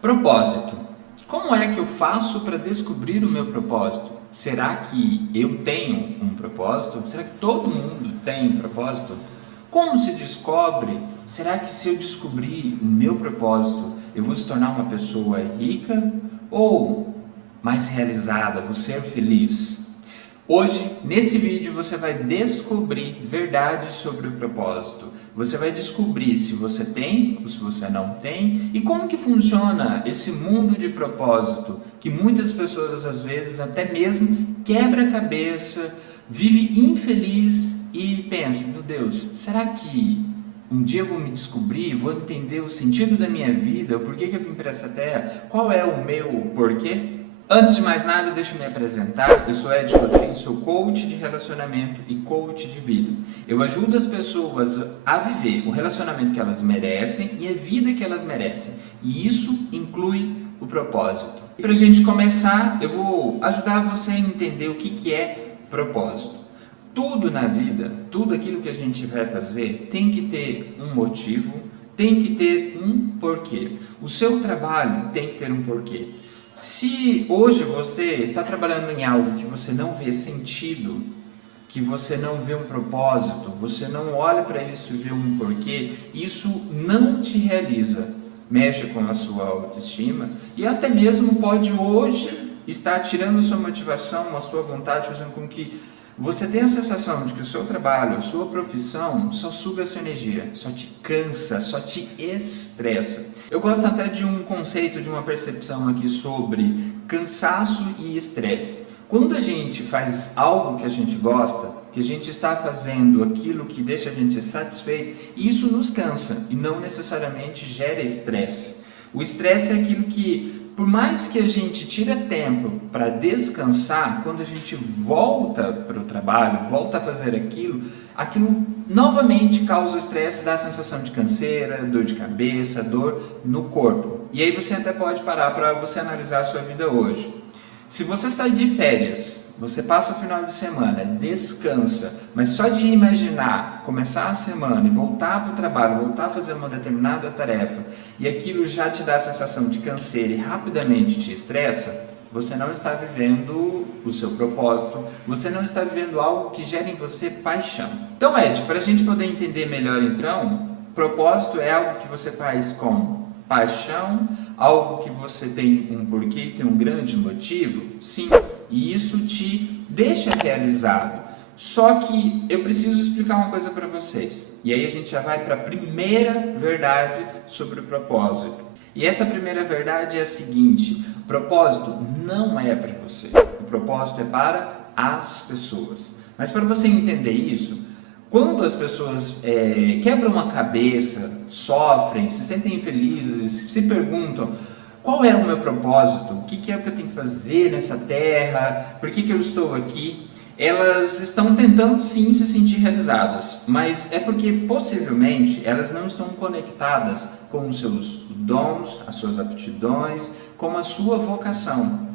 Propósito. Como é que eu faço para descobrir o meu propósito? Será que eu tenho um propósito? Será que todo mundo tem um propósito? Como se descobre? Será que se eu descobrir o meu propósito, eu vou se tornar uma pessoa rica ou mais realizada, vou ser feliz? Hoje, nesse vídeo, você vai descobrir verdades sobre o propósito. Você vai descobrir se você tem ou se você não tem e como que funciona esse mundo de propósito que muitas pessoas, às vezes, até mesmo quebra a cabeça, vive infeliz e pensa, meu Deus, será que um dia eu vou me descobrir, vou entender o sentido da minha vida, o porquê que eu vim para essa terra, qual é o meu porquê? Antes de mais nada, deixa eu me apresentar. Eu sou Ed Cotrim, sou coach de relacionamento e coach de vida. Eu ajudo as pessoas a viver o relacionamento que elas merecem e a vida que elas merecem. E isso inclui o propósito. E para a gente começar, eu vou ajudar você a entender o que é propósito. Tudo na vida, tudo aquilo que a gente vai fazer tem que ter um motivo, tem que ter um porquê. O seu trabalho tem que ter um porquê. Se hoje você está trabalhando em algo que você não vê sentido, que você não vê um propósito, você não olha para isso e vê um porquê, isso não te realiza, mexe com a sua autoestima e até mesmo pode hoje estar tirando a sua motivação, a sua vontade, fazendo com que você tenha a sensação de que o seu trabalho, a sua profissão só suga a sua energia, só te cansa, só te estressa. Eu gosto até de um conceito, de uma percepção aqui sobre cansaço e estresse. Quando a gente faz algo que a gente gosta, que a gente está fazendo aquilo que deixa a gente satisfeito, isso nos cansa e não necessariamente gera estresse. O estresse é aquilo que, por mais que a gente tire tempo para descansar, quando a gente volta para o trabalho, volta a fazer aquilo novamente causa estresse, dá a sensação de canseira, dor de cabeça, dor no corpo. E aí você até pode parar para você analisar a sua vida hoje. Se você sai de férias, você passa o final de semana, descansa, mas só de imaginar começar a semana e voltar para o trabalho, voltar a fazer uma determinada tarefa e aquilo já te dá a sensação de canseira e rapidamente te estressa, você não está vivendo o seu propósito, você não está vivendo algo que gere em você paixão. Então, Ed, para a gente poder entender melhor então, propósito é algo que você faz com paixão, algo que você tem um porquê, tem um grande motivo? Sim, e isso te deixa realizado. Só que eu preciso explicar uma coisa para vocês. E aí a gente já vai para a primeira verdade sobre o propósito. E essa primeira verdade é a seguinte: o propósito não é para você. O propósito é para as pessoas. Mas para você entender isso, quando as pessoas quebram a cabeça, sofrem, se sentem infelizes, se perguntam qual é o meu propósito, o que é o que eu tenho que fazer nessa terra, por que eu estou aqui, elas estão tentando sim se sentir realizadas, mas é porque possivelmente elas não estão conectadas com os seus dons, as suas aptidões, com a sua vocação,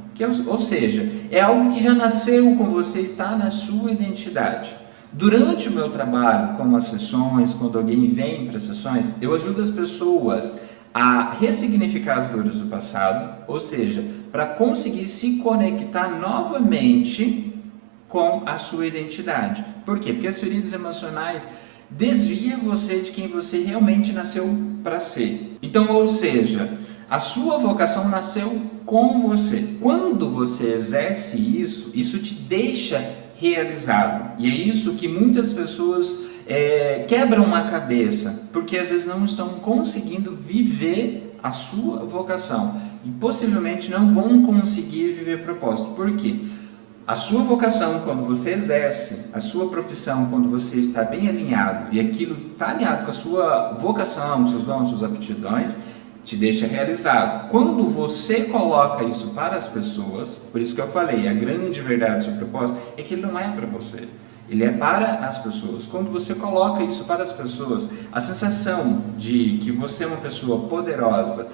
ou seja, é algo que já nasceu com você, está na sua identidade. Durante o meu trabalho com as sessões, quando alguém vem para as sessões, eu ajudo as pessoas a ressignificar as dores do passado, ou seja, para conseguir se conectar novamente com a sua identidade. Por quê? Porque as feridas emocionais desviam você de quem você realmente nasceu para ser. Então, ou seja, a sua vocação nasceu com você. Quando você exerce isso, isso te deixa realizado. E é isso que muitas pessoas quebram a cabeça, porque às vezes não estão conseguindo viver a sua vocação e possivelmente não vão conseguir viver propósito. Por quê? A sua vocação, quando você exerce a sua profissão, quando você está bem alinhado e aquilo está alinhado com a sua vocação, seus dons, suas aptidões, te deixa realizado. Quando você coloca isso para as pessoas, por isso que eu falei, a grande verdade sobre o propósito é que ele não é para você, ele é para as pessoas. Quando você coloca isso para as pessoas, a sensação de que você é uma pessoa poderosa,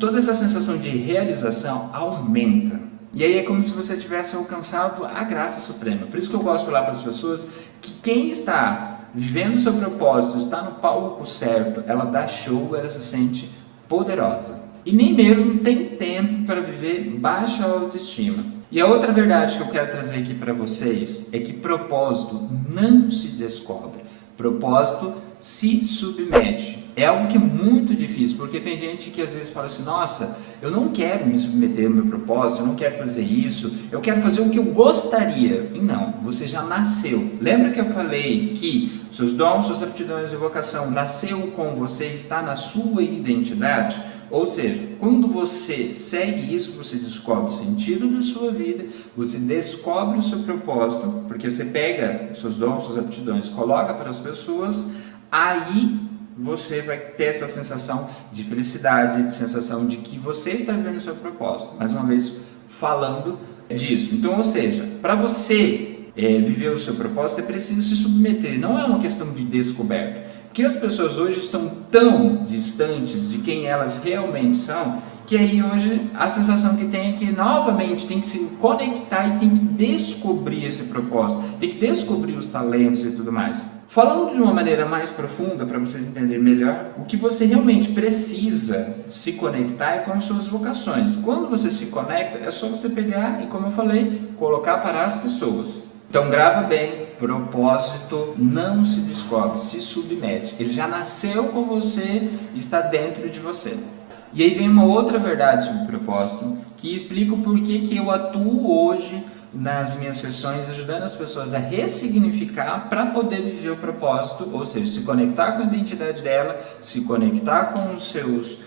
toda essa sensação de realização aumenta. E aí é como se você tivesse alcançado a graça suprema. Por isso que eu gosto de falar para as pessoas que quem está vivendo o seu propósito, está no palco certo, ela dá show, ela se sente poderosa. e nem mesmo tem tempo para viver baixa autoestima. E a outra verdade que eu quero trazer aqui para vocês é que propósito não se descobre, propósito se submete. É algo que é muito difícil, porque tem gente que às vezes fala assim, nossa, eu não quero me submeter ao meu propósito, eu não quero fazer isso, eu quero fazer o que eu gostaria. E não, você já nasceu. Lembra que eu falei que seus dons, suas aptidões e vocação nasceu com você, está na sua identidade? Ou seja, quando você segue isso, você descobre o sentido da sua vida, você descobre o seu propósito, porque você pega seus dons, suas aptidões, coloca para as pessoas, aí você vai ter essa sensação de felicidade, de sensação de que você está vivendo o seu propósito. Mais uma vez, falando disso. Então, ou seja, para você viver o seu propósito, você precisa se submeter. Não é uma questão de descoberta. Porque as pessoas hoje estão tão distantes de quem elas realmente são, que aí hoje a sensação que tem é que novamente tem que se conectar e tem que descobrir esse propósito, tem que descobrir os talentos e tudo mais. Falando de uma maneira mais profunda, para vocês entenderem melhor, o que você realmente precisa se conectar é com as suas vocações. Quando você se conecta, é só você pegar e, como eu falei, colocar para as pessoas. Então grava bem, propósito não se descobre, se submete. Ele já nasceu com você, está dentro de você. E aí vem uma outra verdade sobre o propósito, que explica o porquê que eu atuo hoje nas minhas sessões, ajudando as pessoas a ressignificar para poder viver o propósito, ou seja, se conectar com a identidade dela, se conectar com os seus,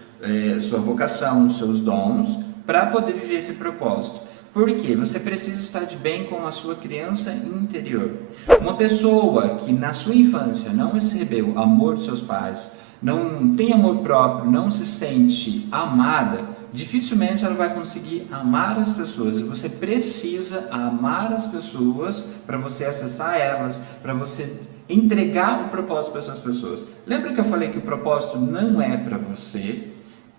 sua vocação, os seus dons, para poder viver esse propósito. Por quê? Você precisa estar de bem com a sua criança interior. Uma pessoa que na sua infância não recebeu amor dos seus pais, não tem amor próprio, não se sente amada, dificilmente ela vai conseguir amar as pessoas. E você precisa amar as pessoas para você acessar elas, para você entregar o propósito para essas pessoas. Lembra que eu falei que o propósito não é para você,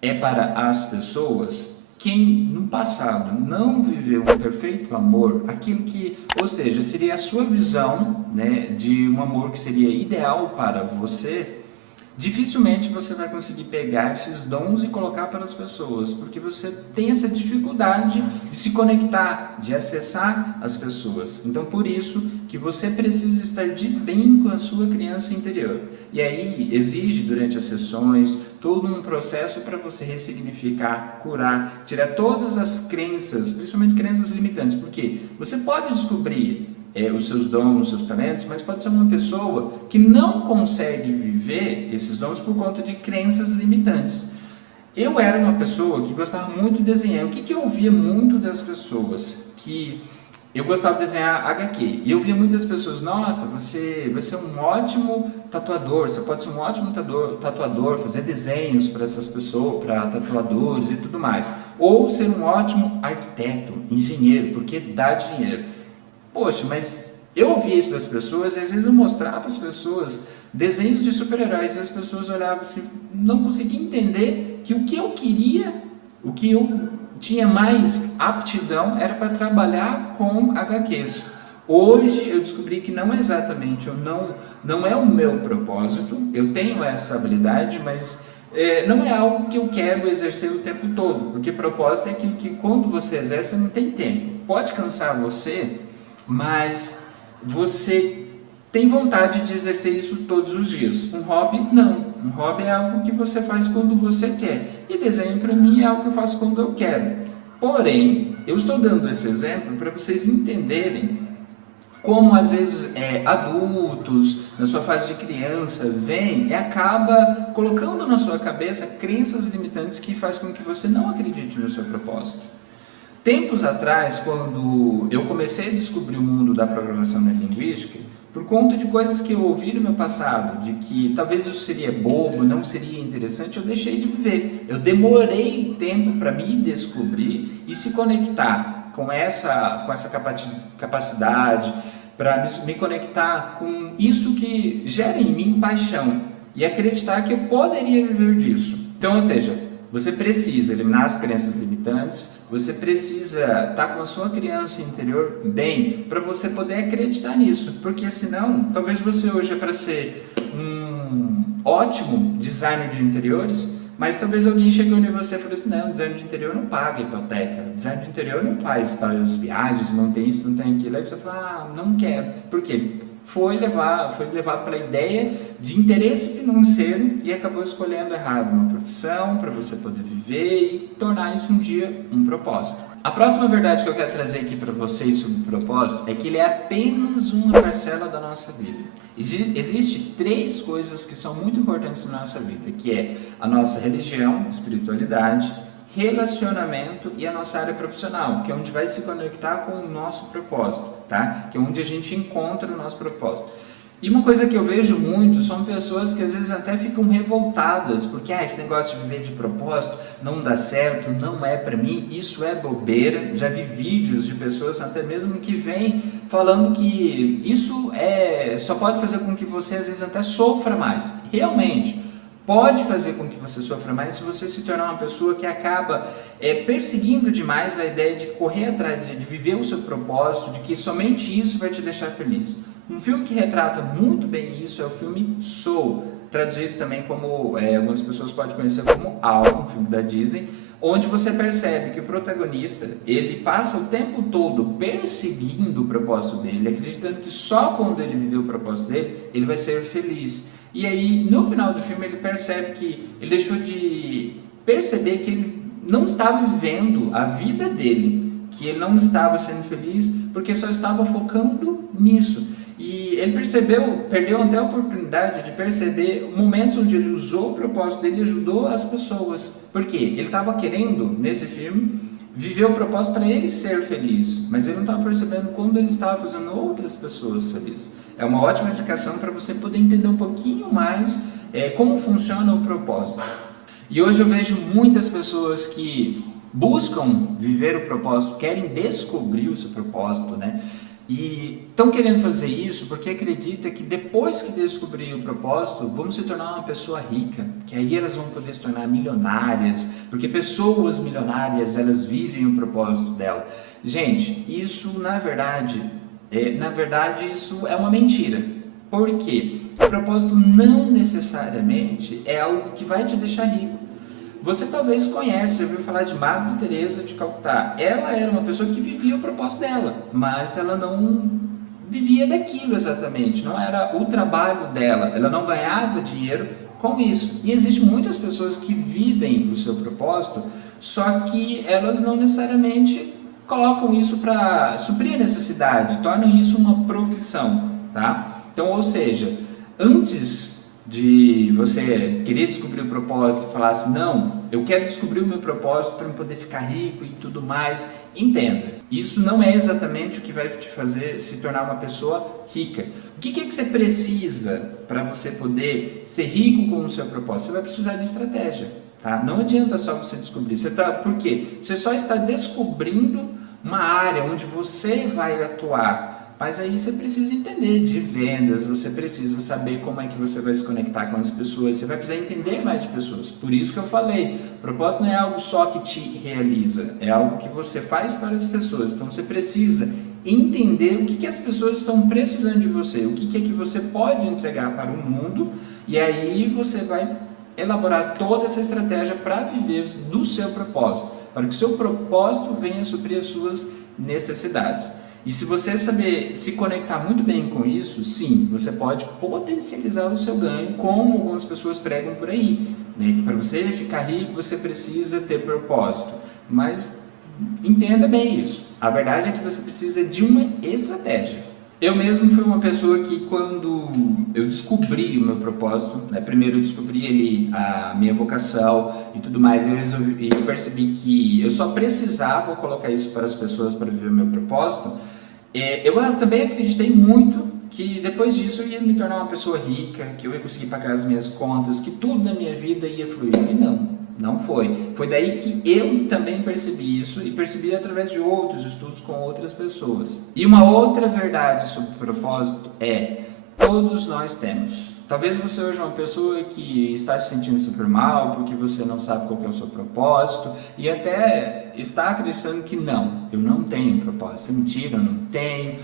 é para as pessoas? Quem no passado não viveu um perfeito amor, aquilo que, ou seja, seria a sua visão, né, de um amor que seria ideal para você, dificilmente você vai conseguir pegar esses dons e colocar para as pessoas, porque você tem essa dificuldade de se conectar, de acessar as pessoas. Então, por isso que você precisa estar de bem com a sua criança interior. E aí exige, durante as sessões, todo um processo para você ressignificar, curar, tirar todas as crenças, principalmente crenças limitantes, porque você pode descobrir os seus dons, os seus talentos, mas pode ser uma pessoa que não consegue viver esses dons por conta de crenças limitantes. Eu era uma pessoa que gostava muito de desenhar. O que eu ouvia muito das pessoas? Que eu gostava de desenhar HQ. E eu via muitas pessoas, nossa, você vai ser um ótimo tatuador, você pode ser um ótimo tatuador, fazer desenhos para essas pessoas, para tatuadores e tudo mais. Ou ser um ótimo arquiteto, engenheiro, porque dá dinheiro. Poxa, mas eu ouvia isso das pessoas e às vezes eu mostrava para as pessoas desenhos de super-heróis e as pessoas olhavam assim, não conseguiam entender que o que eu queria, o que eu tinha mais aptidão era para trabalhar com HQs. Hoje eu descobri que não é exatamente, não é o meu propósito, eu tenho essa habilidade, mas não é algo que eu quero exercer o tempo todo, porque propósito é aquilo que quando você exerce não tem tempo. Pode cansar você, mas você tem vontade de exercer isso todos os dias. Um hobby, não. Um hobby é algo que você faz quando você quer. E desenho, para mim, é algo que eu faço quando eu quero. Porém, eu estou dando esse exemplo para vocês entenderem como, às vezes, adultos, na sua fase de criança, vêm e acaba colocando na sua cabeça crenças limitantes que faz com que você não acredite no seu propósito. Tempos atrás, quando eu comecei a descobrir o mundo da programação neurolinguística, por conta de coisas que eu ouvi no meu passado, de que talvez isso seria bobo, não seria interessante, eu deixei de viver. Eu demorei tempo para me descobrir e se conectar com essa capacidade, para me conectar com isso que gera em mim paixão e acreditar que eu poderia viver disso. Então, ou seja, você precisa eliminar as crenças limitantes, você precisa estar com a sua criança interior bem para você poder acreditar nisso, porque senão, talvez você hoje é para ser um ótimo designer de interiores, Mas talvez alguém chegou em você e falou assim, não, design de interior não paga hipoteca, design de interior não faz tais viagens, não tem isso, não tem aquilo. Aí você fala, não quero. Por quê? Foi levado pela ideia de interesse financeiro e acabou escolhendo errado uma profissão para você poder viver e tornar isso um dia um propósito. A próxima verdade que eu quero trazer aqui para vocês sobre o propósito é que ele é apenas uma parcela da nossa vida. Existem 3 coisas que são muito importantes na nossa vida, que é a nossa religião, espiritualidade, relacionamento e a nossa área profissional, que é onde vai se conectar com o nosso propósito, tá? Que é onde a gente encontra o nosso propósito. E uma coisa que eu vejo muito são pessoas que às vezes até ficam revoltadas, porque esse negócio de viver de propósito não dá certo, não é para mim, isso é bobeira. Já vi vídeos de pessoas até mesmo que vêm falando que isso só pode fazer com que você às vezes até sofra mais. Realmente, pode fazer com que você sofra mais se você se tornar uma pessoa que acaba perseguindo demais a ideia de correr atrás, de viver o seu propósito, de que somente isso vai te deixar feliz. Um filme que retrata muito bem isso é o filme Soul, traduzido também como, algumas pessoas podem conhecer como Algo, um filme da Disney, onde você percebe que o protagonista, ele passa o tempo todo perseguindo o propósito dele, acreditando que só quando ele viver o propósito dele, ele vai ser feliz. E aí, no final do filme, ele percebe que ele deixou de perceber que ele não estava vivendo a vida dele, que ele não estava sendo feliz, porque só estava focando nisso. E ele perdeu até a oportunidade de perceber momentos onde ele usou o propósito dele e ajudou as pessoas. Por quê? Ele estava querendo, nesse filme, viver o propósito para ele ser feliz, mas ele não estava percebendo quando ele estava fazendo outras pessoas felizes. É uma ótima indicação para você poder entender um pouquinho mais como funciona o propósito. E hoje eu vejo muitas pessoas que buscam viver o propósito, querem descobrir o seu propósito, né? E estão querendo fazer isso porque acredita que depois que descobrir o propósito, vão se tornar uma pessoa rica, que aí elas vão poder se tornar milionárias, porque pessoas milionárias, elas vivem o propósito dela. Gente, isso na verdade isso é uma mentira. Por quê? O propósito não necessariamente é algo que vai te deixar rico. Você talvez conhece, já ouviu falar de Madre Teresa de Calcutá. Ela era uma pessoa que vivia o propósito dela, mas ela não vivia daquilo exatamente, não era o trabalho dela, ela não ganhava dinheiro com isso. E existem muitas pessoas que vivem o seu propósito, só que elas não necessariamente colocam isso para suprir a necessidade, tornam isso uma profissão, tá? Então, ou seja, antes de você querer descobrir o propósito e falar assim, não, eu quero descobrir o meu propósito para eu poder ficar rico e tudo mais, entenda, isso não é exatamente o que vai te fazer se tornar uma pessoa rica. O que é que você precisa para você poder ser rico com o seu propósito? Você vai precisar de estratégia, tá? Não adianta só você descobrir, por quê? Você só está descobrindo uma área onde você vai atuar. Mas aí você precisa entender de vendas, você precisa saber como é que você vai se conectar com as pessoas, você vai precisar entender mais de pessoas. Por isso que eu falei, propósito não é algo só que te realiza, é algo que você faz para as pessoas. Então você precisa entender o que as pessoas estão precisando de você, o que é que você pode entregar para o mundo, e aí você vai elaborar toda essa estratégia para viver do seu propósito, para que o seu propósito venha suprir as suas necessidades. E se você saber se conectar muito bem com isso, sim, você pode potencializar o seu ganho, como algumas pessoas pregam por aí, né? Que para você ficar rico, você precisa ter propósito. Mas entenda bem isso. A verdade é que você precisa de uma estratégia. Eu mesmo fui uma pessoa que, quando eu descobri o meu propósito, né, primeiro eu descobri a minha vocação e tudo mais, eu percebi que eu só precisava colocar isso para as pessoas para viver o meu propósito. Eu também acreditei muito que depois disso eu ia me tornar uma pessoa rica, que eu ia conseguir pagar as minhas contas, que tudo na minha vida ia fluir. E não foi. Foi daí que eu também percebi isso e percebi através de outros estudos com outras pessoas. E uma outra verdade sobre o propósito é: todos nós temos. Talvez você hoje é uma pessoa que está se sentindo super mal porque você não sabe qual que é o seu propósito e até está acreditando que eu não tenho propósito. É mentira, eu não tenho,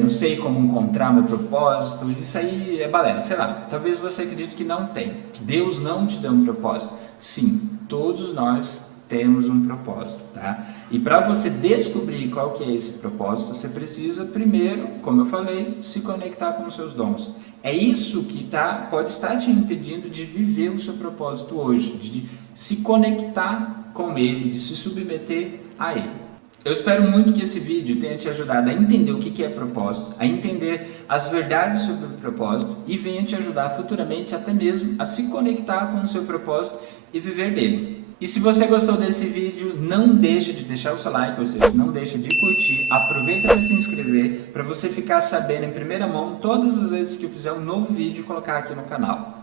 não sei como encontrar meu propósito, isso aí é balela, sei lá. Talvez você acredite que não tem, que Deus não te deu um propósito. Sim, todos nós temos um propósito, tá? E para você descobrir qual que é esse propósito, você precisa primeiro, como eu falei, se conectar com os seus dons. É isso que pode estar te impedindo de viver o seu propósito hoje, de se conectar com ele, de se submeter a ele. Eu espero muito que esse vídeo tenha te ajudado a entender o que é propósito, a entender as verdades sobre o propósito e venha te ajudar futuramente até mesmo a se conectar com o seu propósito e viver dele. E se você gostou desse vídeo, não deixe de deixar o seu like, ou seja, não deixe de curtir, aproveita para se inscrever, para você ficar sabendo em primeira mão todas as vezes que eu fizer um novo vídeo e colocar aqui no canal.